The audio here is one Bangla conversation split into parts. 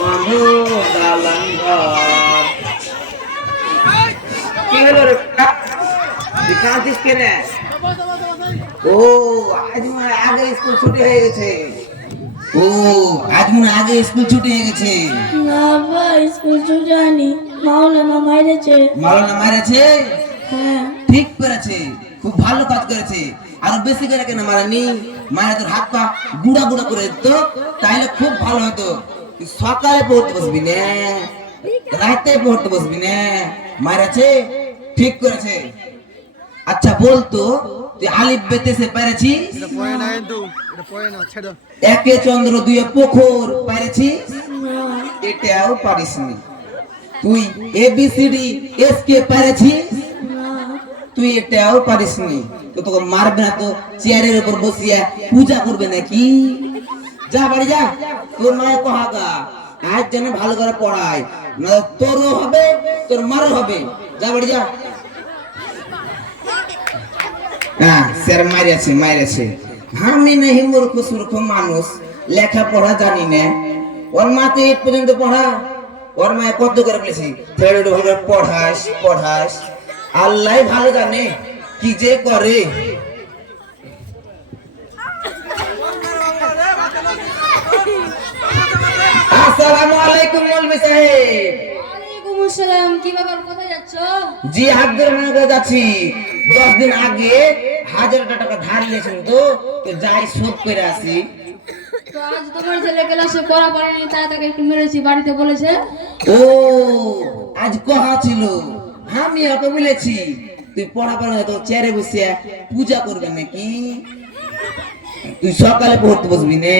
বন্ধু দালান ঘর। কি হলো রে? তুই কাঁদছিস কেন? ও আজ মনে হয় আগে স্কুল ছুটি হয়ে গেছে। ও আজ মনে হয় আগে স্কুল ছুটি হয়ে গেছে। না ভাই, স্কুল ছুটি হয়নি, মাওলানা মাইরেছে। মাওলানা মারেছে? হ্যাঁ। ঠিক করেছে, খুব ভালো কাজ করেছে। আরো বেশি করে কেন মারেনি? মায়ের তোর হাত পা গুড়া গুড়া করে দিত, তাইলে খুব ভালো হতো। তুই সকালে পড়তে বসবি না, রাতে পড়তে বসবি না। মারেছে, ঠিক করেছে। আচ্ছা বলতো, তুই আলিফ বেতে সে পেরেছিস? একে চন্দ্র দুয়ে পোখর পেরেছিস? এটাও পারিসনি। তুই এবিসিডি এস কে পেরেছিস? তুই এটাও পারিসনি। তো তোকে মারবে না তো চেয়ারের উপর বসিয়ে পূজা করবে নাকি? যা বাড়ি যা, তোর মায়ের কহাগা আজ যেন ভালো করে পড়ায়, না তোরও হবে তোর মারও হবে। যা বাড়ি যা। হ্যাঁ স্যার মারিয়াছে মারিয়াছে। আমি নেই মূর্খ সূর্খ মানুষ, লেখাপড়া জানি না। ওর মাতে এই পর্যন্ত পড়া, ওর মায়ে কত করে বলেছি পড়াস পড়াস। আল্লাহ ভালো জানে কি যে করে। আসসালামু আলাইকুম মৌলভী সাহেব। ওয়ালাইকুম আসসালাম। কি ব্যাপার, কোথায় যাচ্ছ? জি আব্দুর রহমান কাছে যাচ্ছি। 10 দিন আগে 1000 টাকা ধার নিয়েছেন, তো যাই শোধ করে আসি। তো আজ তোমার ছেলে ক্লাসে পড়া পড়েনি, তাই তাকে একটু মেরেছি, বাড়িতে বলেছে। ও আজ কহা ছিল, আমি ওকে বলেছি তুই পড়া পড়া তো চেয়ারে বসে পূজা করবে নাকি? তুই সকালে পড়তে বসবি না,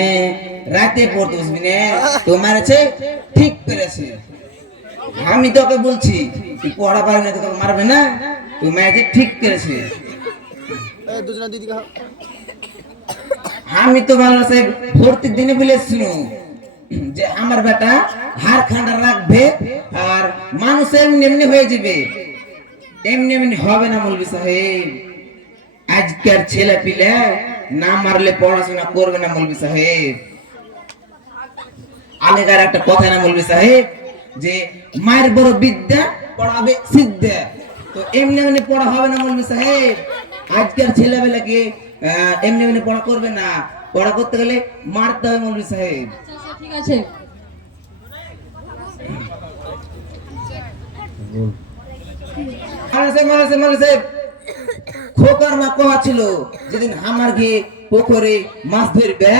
রাতে পড়তে বসবি না। তো মারেছে, ঠিক করেছে। আমি তোকে বলছি তুই পড়া পারবি না, তোকে মারবে না। তুই মায়েছে, ঠিক করেছে। আমি তো ভালো সাহেব ভর্তির দিনে বলেছিল যে আমার বেটা হার খান্ডা রাখবে আর মানুষ এমনি এমনি হয়ে যাবে। এমনি এমনি হবে না মৌলভী সাহেব। আজকের ছেলে পিলে না মারলে পড়াশোনা করবে না মৌলভী সাহেব। আগেকার একটা কথা না মৌলভী সাহেব, যে মায়ের বড় বিদ্যা পড়াবে সিদ্ধা। তো এমনি এমনি পড়া হবে না মৌলভী সাহেব। আজকের ছেলেবেলাকে এমনি এমনি পড়া করবে না, পড়া করতে গেলে মারতে হবে মৌলভী সাহেব। আচ্ছা ঠিক আছে। খোকার মা কহা ছিল যেদিন আমার গিয়ে পুকুরে মাছ ধরবে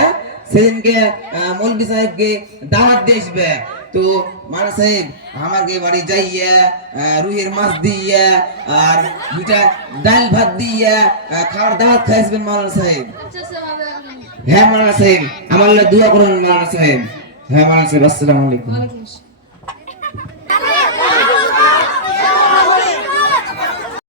সেদিনকে মৌলভী সাহেবকে দাওয়াত দিয়েছে। তো মারা সাহেব আমাকে বাড়ি যাইয়া রুইয়ের মাছ দিয়া আর দুটা ডাল ভাত দিয়া খাওয়ার দাওয়াত খাইবেন মাওলানা সাহেব। হ্যাঁ মাওলানা সাহেব, আমার দোয়া করুন মাওলানা সাহেব। হ্যাঁ মাওলানা সাহেব, আসসালামু আলাইকুম।